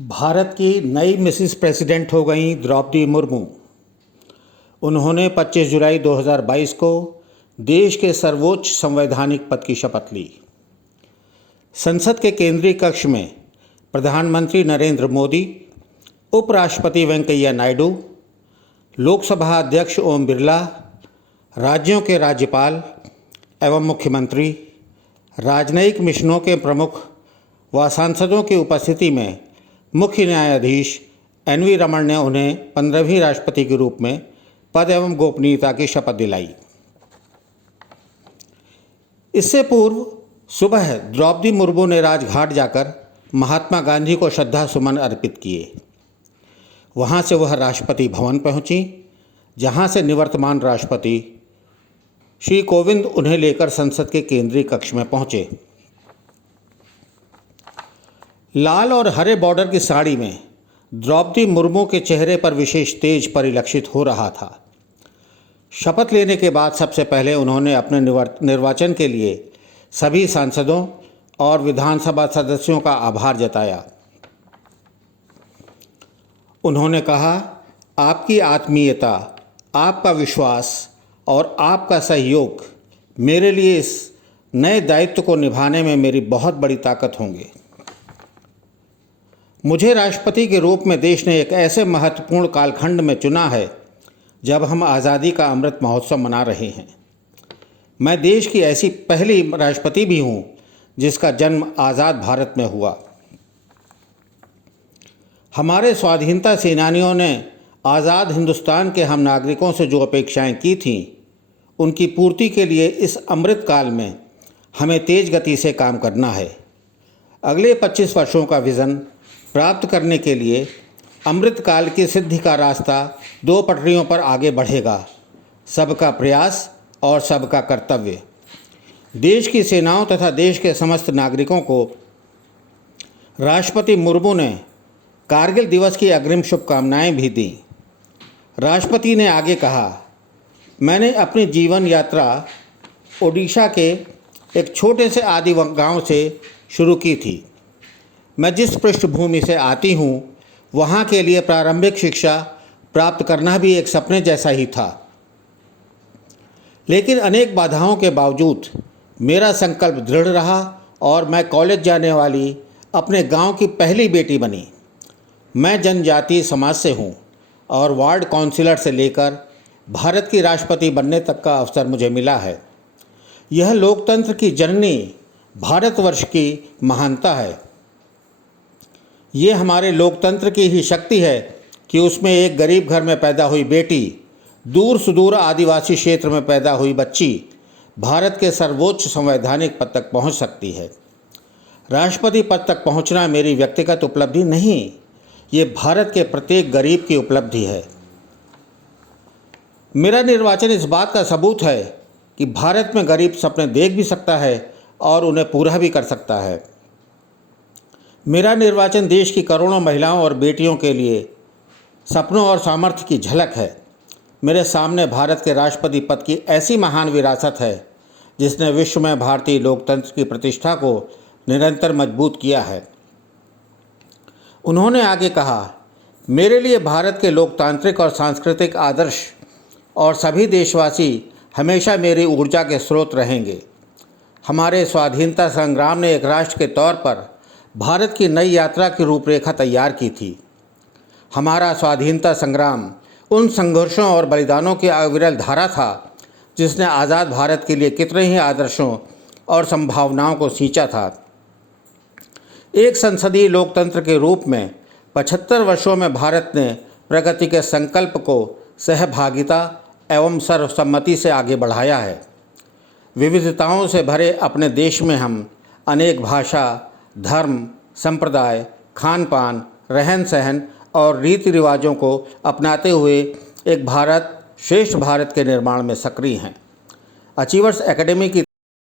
भारत की नई Mrs president हो गईं द्रौपदी मुर्मू। उन्होंने 25 जुलाई 2022 को देश के सर्वोच्च संवैधानिक पद की शपथ ली। संसद के केंद्रीय कक्ष में प्रधानमंत्री नरेंद्र मोदी, उपराष्ट्रपति वेंकैया नायडू, लोकसभा अध्यक्ष ओम बिरला, राज्यों के राज्यपाल एवं मुख्यमंत्री, राजनयिक मिशनों के प्रमुख व सांसदों की उपस्थिति में मुख्य न्यायाधीश एन.वी. रमण ने उन्हें 15वीं राष्ट्रपति के रूप में पद एवं गोपनीयता की शपथ दिलाई। इससे पूर्व सुबह द्रौपदी मुर्मू ने राजघाट जाकर महात्मा गांधी को श्रद्धा सुमन अर्पित किए। वहां से वह राष्ट्रपति भवन पहुंची, जहां से निवर्तमान राष्ट्रपति श्री कोविंद उन्हें लेकर संसद के केंद्रीय कक्ष में पहुंचे। लाल और हरे बॉर्डर की साड़ी में द्रौपदी मुर्मू के चेहरे पर विशेष तेज परिलक्षित हो रहा था। शपथ लेने के बाद सबसे पहले उन्होंने अपने निर्वाचन के लिए सभी सांसदों और विधानसभा सदस्यों का आभार जताया। उन्होंने कहा, आपकी आत्मीयता, आपका विश्वास और आपका सहयोग मेरे लिए इस नए दायित्व को निभाने में मेरी बहुत बड़ी ताकत होंगे। मुझे राष्ट्रपति के रूप में देश ने एक ऐसे महत्वपूर्ण कालखंड में चुना है जब हम आज़ादी का अमृत महोत्सव मना रहे हैं। मैं देश की ऐसी पहली राष्ट्रपति भी हूँ जिसका जन्म आज़ाद भारत में हुआ। हमारे स्वाधीनता सेनानियों ने आज़ाद हिंदुस्तान के हम नागरिकों से जो अपेक्षाएं की थीं, उनकी पूर्ति के लिए इस अमृत काल में हमें तेज गति से काम करना है। अगले 25 वर्षों का विज़न प्राप्त करने के लिए अमृत काल की सिद्धि का रास्ता 2 पटरियों पर आगे बढ़ेगा, सबका प्रयास और सबका कर्तव्य। देश की सेनाओं तथा देश के समस्त नागरिकों को राष्ट्रपति मुर्मू ने कारगिल दिवस की अग्रिम शुभकामनाएं भी दी। राष्ट्रपति ने आगे कहा, मैंने अपनी जीवन यात्रा ओडिशा के एक छोटे से आदि गांव से शुरू की थी। मैं जिस पृष्ठभूमि से आती हूँ, वहाँ के लिए प्रारंभिक शिक्षा प्राप्त करना भी एक सपने जैसा ही था। लेकिन अनेक बाधाओं के बावजूद मेरा संकल्प दृढ़ रहा और मैं कॉलेज जाने वाली अपने गांव की पहली बेटी बनी। मैं जनजातीय समाज से हूँ और वार्ड काउंसिलर से लेकर भारत की राष्ट्रपति बनने तक का अवसर मुझे मिला है। यह लोकतंत्र की जननी भारतवर्ष की महानता है। ये हमारे लोकतंत्र की ही शक्ति है कि उसमें एक गरीब घर में पैदा हुई बेटी, दूर सुदूर आदिवासी क्षेत्र में पैदा हुई बच्ची भारत के सर्वोच्च संवैधानिक पद तक पहुंच सकती है। राष्ट्रपति पद तक पहुंचना मेरी व्यक्तिगत उपलब्धि नहीं, ये भारत के प्रत्येक गरीब की उपलब्धि है। मेरा निर्वाचन इस बात का सबूत है कि भारत में गरीब सपने देख भी सकता है और उन्हें पूरा भी कर सकता है। मेरा निर्वाचन देश की करोड़ों महिलाओं और बेटियों के लिए सपनों और सामर्थ्य की झलक है। मेरे सामने भारत के राष्ट्रपति पद की ऐसी महान विरासत है जिसने विश्व में भारतीय लोकतंत्र की प्रतिष्ठा को निरंतर मजबूत किया है। उन्होंने आगे कहा, मेरे लिए भारत के लोकतांत्रिक और सांस्कृतिक आदर्श और सभी देशवासी हमेशा मेरी ऊर्जा के स्रोत रहेंगे। हमारे स्वाधीनता संग्राम ने एक राष्ट्र के तौर पर भारत की नई यात्रा की रूपरेखा तैयार की थी। हमारा स्वाधीनता संग्राम उन संघर्षों और बलिदानों की अविरल धारा था जिसने आज़ाद भारत के लिए कितने ही आदर्शों और संभावनाओं को सींचा था। एक संसदीय लोकतंत्र के रूप में 75 वर्षों में भारत ने प्रगति के संकल्प को सहभागिता एवं सर्वसम्मति से आगे बढ़ाया है। विविधताओं से भरे अपने देश में हम अनेक भाषा, धर्म, संप्रदाय, खान पान, रहन सहन और रीति रिवाजों को अपनाते हुए एक भारत श्रेष्ठ भारत के निर्माण में सक्रिय हैं। अचीवर्स एकेडमी की